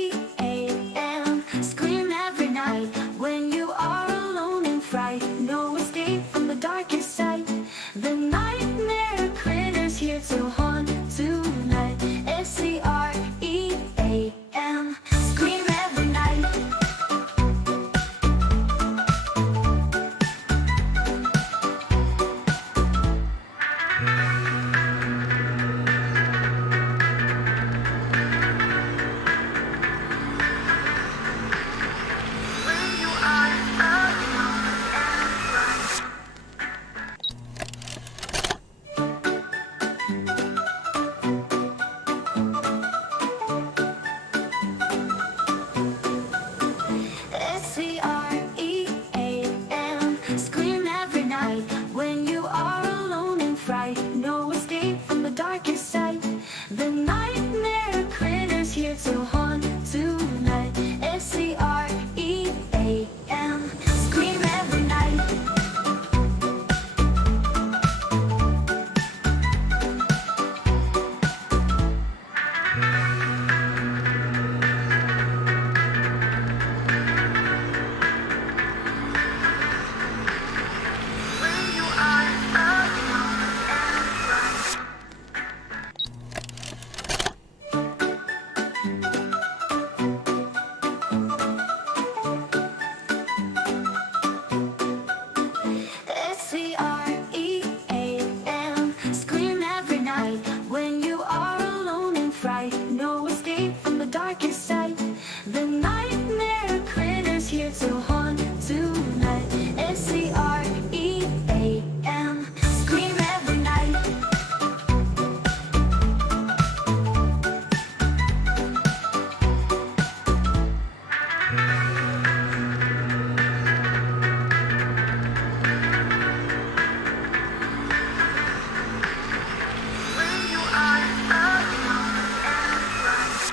S-C-R-E-A-M. Scream every night when you are alone in fright. No escape from the darkest sight. The nightmare critters here to haunt tonight. S-C-R-E-A-M. Scream every night. When you are alone and fright. S-C-R-E-A-M. Scream every night when you are alone in fright. No escape from the darkest sight. The nightmare critters here to haunt tonight. S-C-R-E-A-M. Scream every night. When you are alone and fright. S-C-R-E-A-M. Scream every night when you are alone in fright. No escape from the darkest sight. The nightmare critters here to haunt tonight. S-C-R-E-A-M. Scream every night. When you are alone and fright.